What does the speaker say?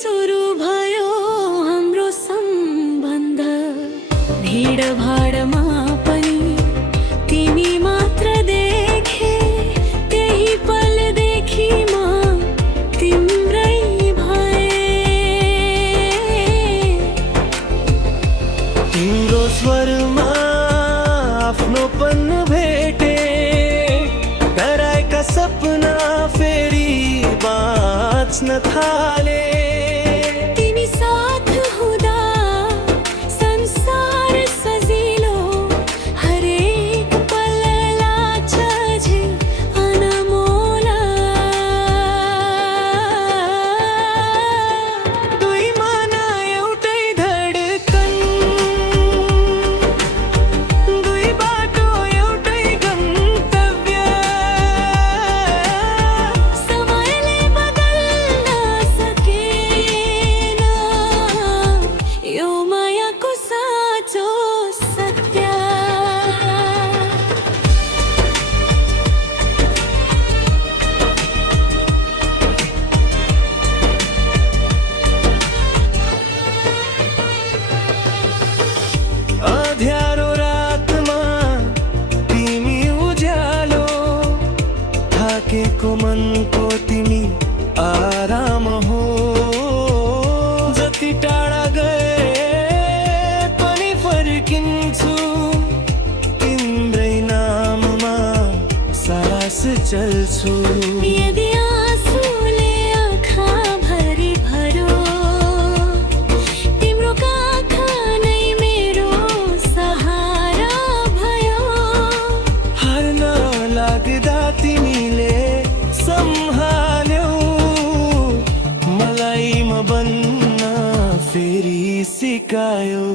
सुरु भयो हाम्रो सम्बन्ध। भिडभाडमा पनि तिमी मात्र देखे, त्यही पलदेखि म तिम्रै भए। तिम्रो स्वरमा आफ्नोपन भेटे, डराएका सपना फेरि बाँच्न थाले। तिमी साथ हुँदा संसार सजिलो, हरेक पल लाग्छ झै अनमोल। दुई मन एउटै धडकन, दुई बाटो एउटै गन्तव्य। समयले बदल्न सकेन यो मायाको साँचो सत्य। अँध्यारो रातमा तिमी उज्यालो, थाकेको मनको तिमी आराम हो। जति टाढा गए पनि फर्किन्छु, तिम्रै नाममा सास चल्छु। यदि आँसुले आँखाभरि भरो, तिम्रो काखा नै मेरो सहारा भयो। हार्न लाग्दा तिमीले सम्हाल्यौ, मलाई म बन्न फेरि सिकायौ।